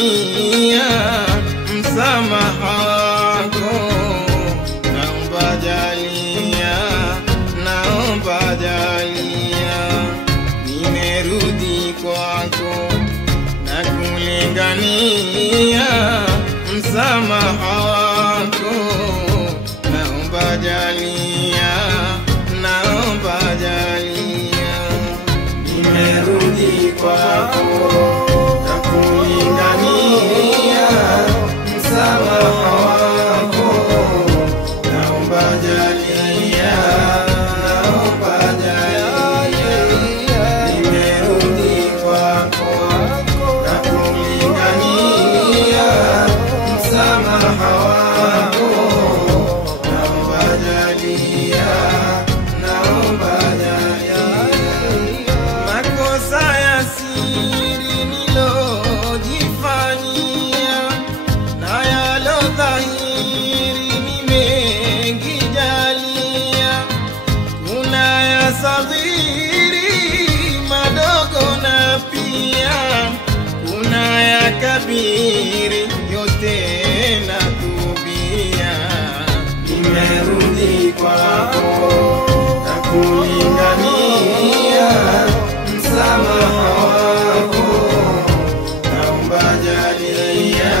kulingania msamaha wako, naomba jalia, naomba jalia, nimerudi kwako na kulingania msamaha wako, naomba jalia, naomba jalia, nimerudi kwako na kulingania msamaha wako, naomba jalia, naomba jalia, nimerudi kwako na kulingania msamaha wako, naomba jalia, naomba jalia, makosa ya siri nilojifanyia na yalo dhahiri ni mengi jalia, kuna ya saghiri madogo na pia kuna ya kabiri, yote natubia, nimerudi kwako na kulingania msamaha wako, naomba jalia,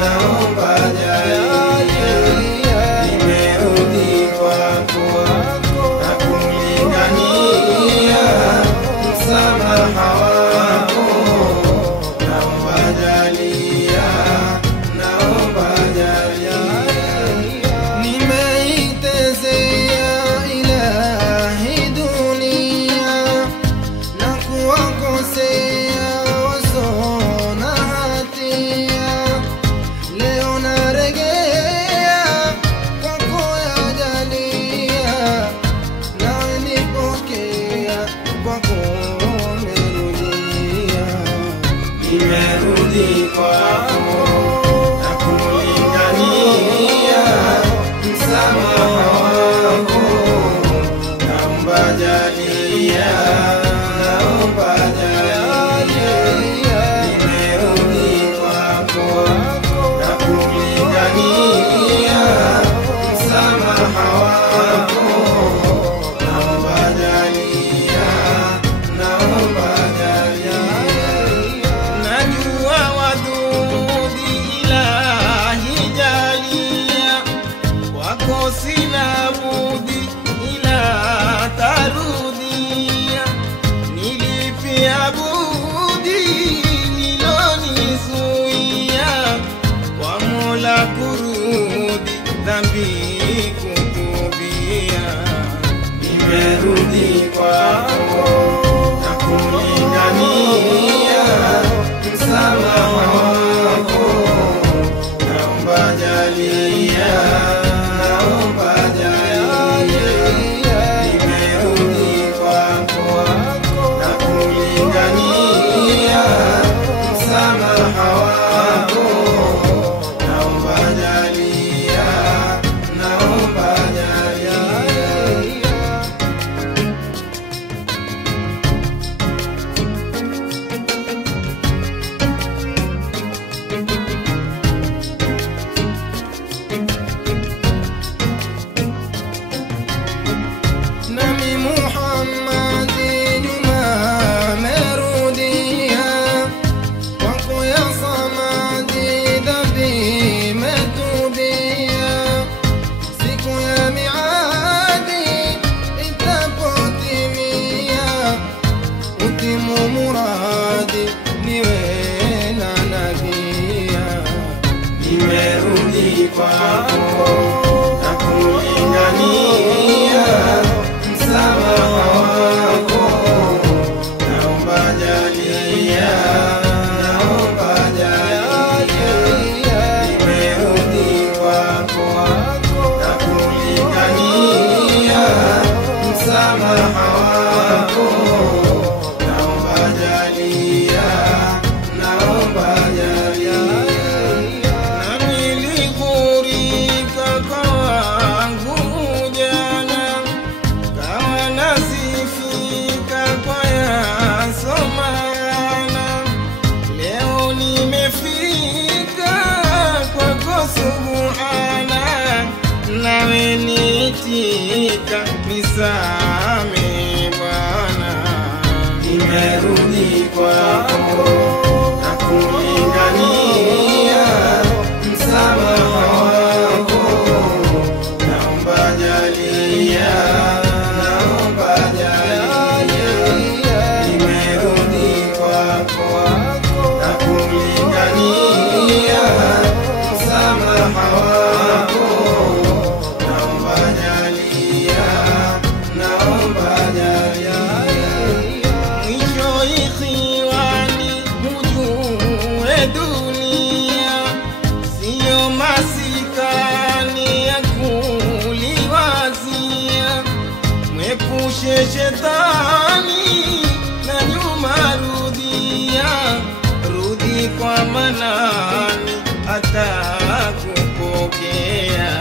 naomba jalia, nimerudi kwako na kulingania msamaha wako, naomba jalia, naomba jalia, nimeitezea ilahi dunia na kuwakosea wasona hatia, leo naregea kwako ya jalia, nawe nipokea kwako merudia, nimerudi kwako na kulingania msamaha wako, naomba jalia, naomba jalia, nimerudi kwako na kulingania msamaha wako, naomba jalia, naomba jalia, najua wadudi ilahi jalia, kwako sina budi ila tarudia, nilipia budi lilonizuia, kwa Mola kurudi dhambi kutubia, nimerudi kwako na kulingania msamaha wako, naomba jalia, naomba jalia, nimerudi kwako na kulingania msamaha wako, naomba jalia, naomba jalia. Nami Muhammadi nyuma merudia, kwako ya samadi dhambi metubia, siku ya miadi itapotimia, utimu muradi niwe na nabia, nimerudi kwako nisame Bwana, nimerudi kwako na kulingania msamaha wako, naomba jalia, naomba jalia, nimerudi kwako na kulingania msamaha wako, naomba jalia, naomba jalia. mwisho ikhwani mujue dunia siyo masikani ya kuliwazia, mwepushe shetani na nyuma rudia, rudi kwa Manani atakupokea.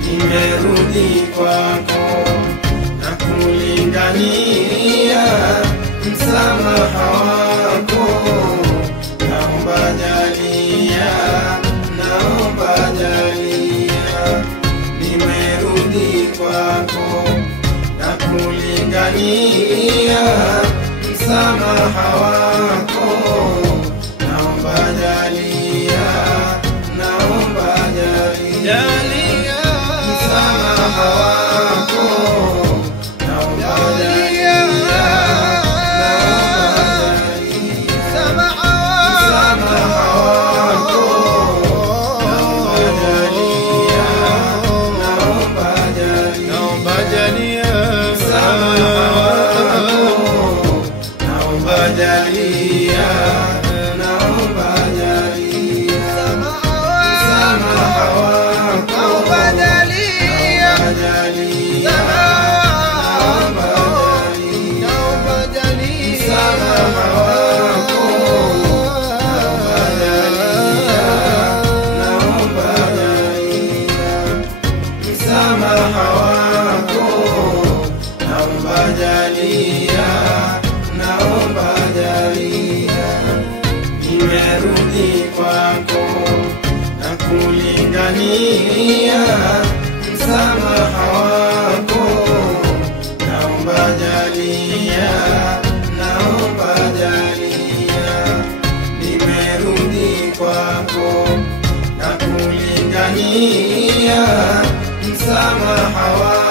Nimerudi kwako na kulingania msamaha wako, naomba jalia, naomba jalia, nimerudi kwako na kulingania msamaha wako, naomba jalia, naomba jalia, msamaha wako, naomba jalia, msamaha wako, naomba jalia, naomba jalia, msamaha wako, naomba jalia, naomba jalia, msamaha wako, naomba jalia, naomba jalia, msamaha wako, naomba jalia, naomba jalia, msamaha wako, naomba jalia, naomba jalia, nimerudi kwako na kulingania msamaha wako, naomba jalia, naomba jalia, nimerudi kwako na kulingania msamaha wako.